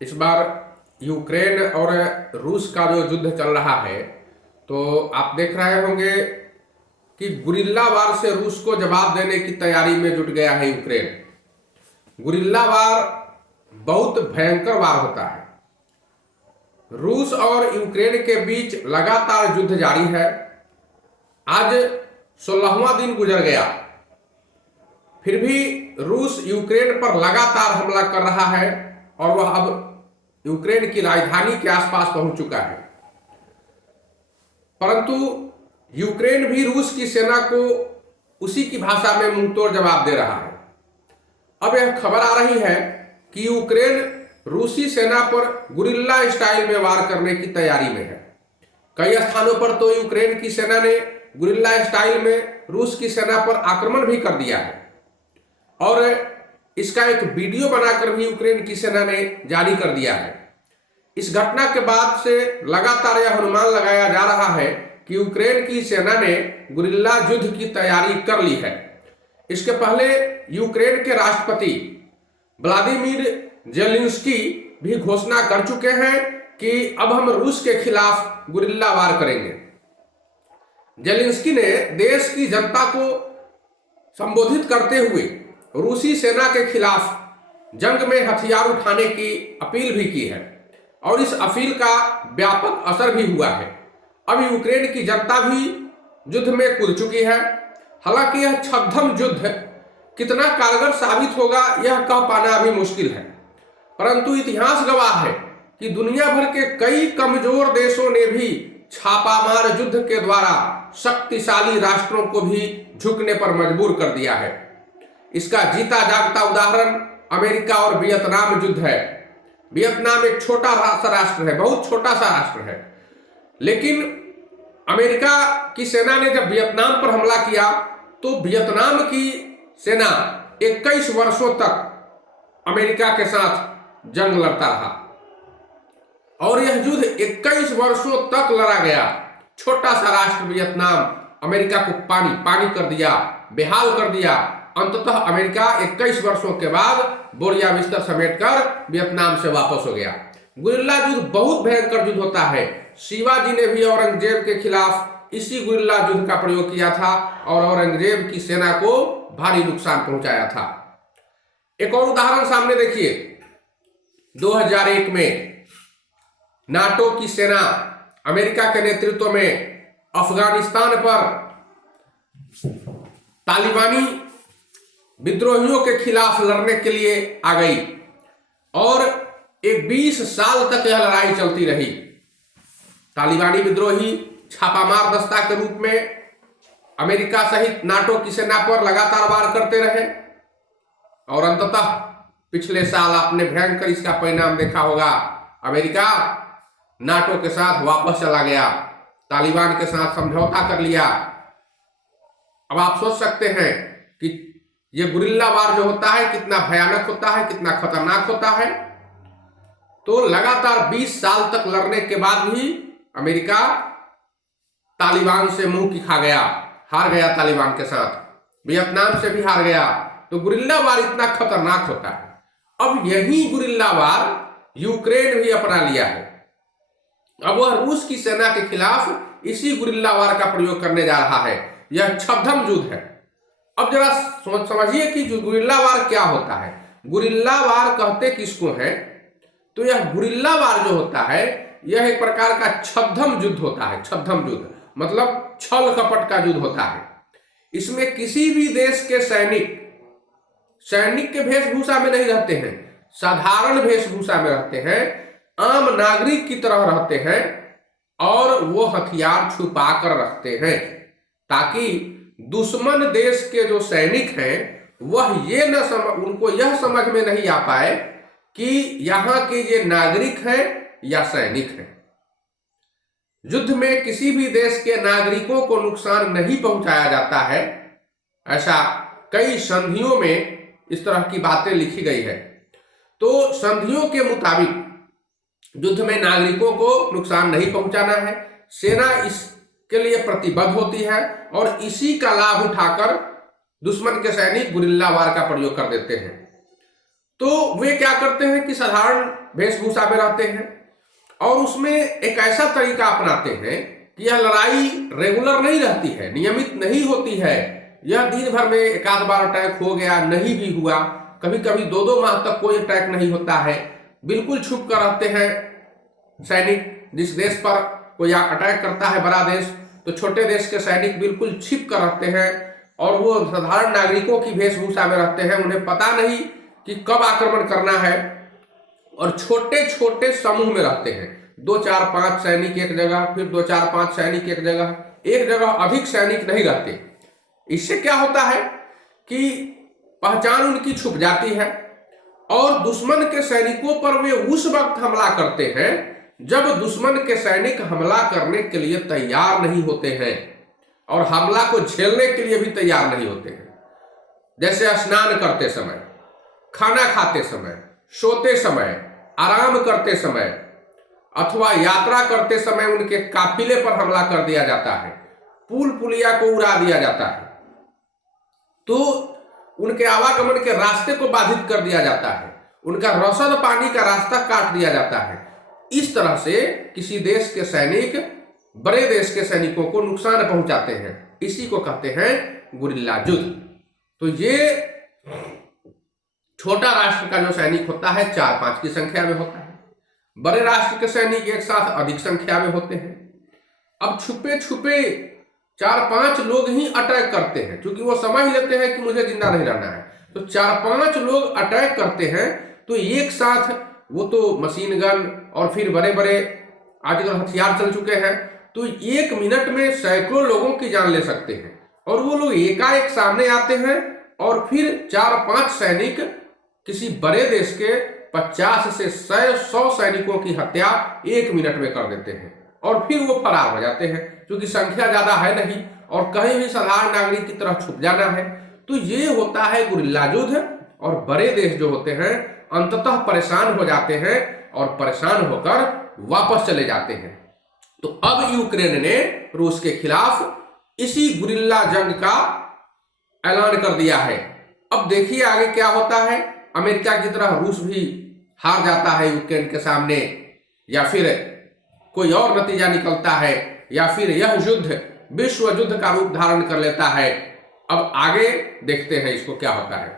इस बार यूक्रेन और रूस का जो युद्ध चल रहा है, तो आप देख रहे होंगे कि गुरिल्ला वार से रूस को जवाब देने की तैयारी में जुट गया है यूक्रेन। गुरिल्ला वार बहुत भयंकर वार होता है। रूस और यूक्रेन के बीच लगातार युद्ध जारी है। आज 16वां दिन गुजर गया, फिर भी रूस यूक्रेन पर लगातार हमला कर रहा है और वह अब यूक्रेन की राजधानी के आसपास पहुंच चुका है। परंतु यूक्रेन भी रूस की सेना को उसी की भाषा में मुंहतोड़ जवाब दे रहा है। अब यह खबर आ रही है कि यूक्रेन रूसी सेना पर गुरिल्ला स्टाइल में वार करने की तैयारी में है। कई स्थानों पर तो यूक्रेन की सेना ने गुरिल्ला स्टाइल में रूस की सेना पर आक्रमण भी कर दिया है और इसका एक वीडियो बनाकर भी यूक्रेन की सेना ने जारी कर दिया है। इस घटना के बाद से लगातार यह अनुमान लगाया जा रहा है कि यूक्रेन की सेना ने गुरिल्ला युद्ध की तैयारी कर ली है। इसके पहले यूक्रेन के राष्ट्रपति व्लादिमीर जेलेंस्की भी घोषणा कर चुके हैं कि अब हम रूस के खिलाफ गुरिल्ला वार करेंगे। जेलेंस्की ने देश की जनता को संबोधित करते हुए रूसी सेना के खिलाफ जंग में हथियार उठाने की अपील भी की है और इस अपील का व्यापक असर भी हुआ है। अब यूक्रेन की जनता भी युद्ध में कूद चुकी है। हालांकि यह छद्म युद्ध कितना कारगर साबित होगा यह कह पाना अभी मुश्किल है, परंतु इतिहास गवाह है कि दुनिया भर के कई कमजोर देशों ने भी छापामार युद्ध के द्वारा शक्तिशाली राष्ट्रों को भी झुकने पर मजबूर कर दिया है। इसका जीता जागता उदाहरण अमेरिका और वियतनाम युद्ध है। वियतनाम एक छोटा सा राष्ट्र है, बहुत छोटा सा राष्ट्र है, लेकिन अमेरिका की सेना ने जब वियतनाम पर हमला किया तो वियतनाम की सेना 21 वर्षों तक अमेरिका के साथ जंग लड़ता रहा और यह युद्ध 21 वर्षों तक लड़ा गया। छोटा सा राष्ट्र वियतनाम अमेरिका को पानी कर दिया, बेहाल कर दिया। अंततः अमेरिका 21 वर्षों के बाद बोरिया बिस्तर समेटकर वियतनाम से वापस हो गया। गुरिल्ला युद्ध बहुत भयंकर युद्ध होता है। शिवाजी ने भी औरंगजेब के खिलाफ इसी गुरिल्ला युद्ध का प्रयोग किया था और औरंगजेब की सेना को भारी नुकसान पहुंचाया था। एक और उदाहरण सामने देखिए। 2001 में नाटो की सेना अमेरिका के नेतृत्व में अफगानिस्तान पर तालिबानी विद्रोहियों के खिलाफ लड़ने के लिए आ गई और एक 20 साल तक यह लड़ाई चलती रही। तालिबानी विद्रोही छापामार दस्ता के रूप में अमेरिका सहित नाटो की सेना पर लगातार वार करते रहे और अंततः पिछले साल आपने भयंकर इसका परिणाम देखा होगा। अमेरिका नाटो के साथ वापस चला गया, तालिबान के साथ समझौता कर लिया। अब आप सोच सकते हैं कि यह गुरिल्ला वार जो होता है कितना भयानक होता है, कितना खतरनाक होता है। तो लगातार 20 साल तक लड़ने के बाद भी अमेरिका तालिबान से मुंह की खा गया, हार गया तालिबान के साथ, वियतनाम से भी हार गया। तो गुरिल्ला वार इतना खतरनाक होता है। अब यही गुरिल्ला वार यूक्रेन भी अपना लिया है। अब वह रूस की सेना के खिलाफ इसी गुरिल्ला वार का प्रयोग करने जा रहा है। यह छद्म युद्ध है। अब जरा समझिए कि जो गुरिल्ला वार क्या होता है। गुरिल्ला वार कहते किसको है? तो यह गुरिल्ला वार जो होता है यह एक प्रकार का छद्म युद्ध होता है। छद्म युद्ध मतलब छल कपट का युद्ध होता है। इसमें किसी भी देश के सैनिक के वेशभूषा में नहीं रहते हैं, साधारण वेशभूषा में रहते हैं, आम नागरिक की तरह रहते हैं और वो हथियार छुपा कर रखते हैं ताकि दुश्मन देश के जो सैनिक हैं वह उनको यह समझ में नहीं आ पाए कि यहाँ के ये नागरिक हैं या सैनिक हैं। युद्ध में किसी भी देश के नागरिकों को नुकसान नहीं पहुंचाया जाता है। ऐसा कई संधियों में इस तरह की बातें लिखी गई है। तो संधियों के मुताबिक युद्ध में नागरिकों को नुकसान नहीं पहुंचाना है। सेना इसके लिए प्रतिबद्ध होती है और इसी का लाभ उठाकर दुश्मन के सैनिक गुरिल्ला वार का प्रयोग कर देते हैं। तो वे क्या करते हैं कि साधारण वेशभूषा में रहते हैं और उसमें एक ऐसा तरीका अपनाते हैं कि यह लड़ाई रेगुलर नहीं रहती है, नियमित नहीं होती है। यह दिन भर में एक आध बार अटैक हो गया, नहीं भी हुआ, कभी कभी 2-2 माह तक कोई अटैक नहीं होता है। बिल्कुल छुप कर रहते हैं सैनिक। जिस देश पर कोई अटैक करता है बड़ा देश, तो छोटे देश के सैनिक बिल्कुल छिप कर रहते हैं और वो साधारण नागरिकों की वेशभूषा में रहते हैं। उन्हें पता नहीं कि कब आक्रमण करना है और छोटे छोटे समूह में रहते हैं। 2-4-5 सैनिक एक जगह, फिर 2-4-5 सैनिक एक जगह अधिक सैनिक नहीं रहते। इससे क्या होता है कि पहचान उनकी छुप जाती है और दुश्मन के सैनिकों पर वे उस वक्त हमला करते हैं जब दुश्मन के सैनिक हमला करने के लिए तैयार नहीं होते हैं और हमला को झेलने के लिए भी तैयार नहीं होते हैं। जैसे स्नान करते समय, खाना खाते समय, सोते समय, आराम करते समय अथवा यात्रा करते समय उनके काफिले पर हमला कर दिया जाता है, पुल पुलिया को उड़ा दिया जाता है, तो उनके आवागमन के रास्ते को बाधित कर दिया जाता है, उनका रसद पानी का रास्ता काट दिया जाता है। इस तरह से किसी देश के सैनिक बड़े देश के सैनिकों को नुकसान पहुंचाते हैं। इसी को कहते हैं गुरिल्ला युद्ध। तो ये छोटा राष्ट्र का जो सैनिक होता है 4-5 की संख्या में होता है, बड़े राष्ट्र के सैनिक एक साथ अधिक संख्या में होते हैं। अब छुपे छुपे 4-5 लोग ही अटैक करते हैं, क्योंकि वो समझ लेते हैं कि मुझे जिंदा नहीं रहना है। तो 4-5 लोग अटैक करते हैं तो एक साथ, वो तो मशीन गन और फिर बड़े बड़े आजकल हथियार चल चुके हैं, तो 1 मिनट में सैकड़ों लोगों की जान ले सकते हैं। और वो लोग एकाएक सामने आते हैं और फिर 4-5 सैनिक किसी बड़े देश के 50 से 100 सैनिकों की हत्या 1 मिनट में कर देते हैं और फिर वो फरार हो जाते हैं, क्योंकि संख्या ज्यादा है नहीं और कहीं भी साधारण नागरिक की तरह छुप जाना है। तो ये होता है गुरिल्ला युद्ध। और बड़े देश जो होते हैं अंततः परेशान हो जाते हैं और परेशान होकर वापस चले जाते हैं। तो अब यूक्रेन ने रूस के खिलाफ इसी गुरिल्ला जंग का ऐलान कर दिया है। अब देखिए आगे क्या होता है। अमेरिका की तरह रूस भी हार जाता है यूक्रेन के सामने, या फिर कोई और नतीजा निकलता है, या फिर यह युद्ध विश्व युद्ध का रूप धारण कर लेता है। अब आगे देखते हैं इसको क्या होता है।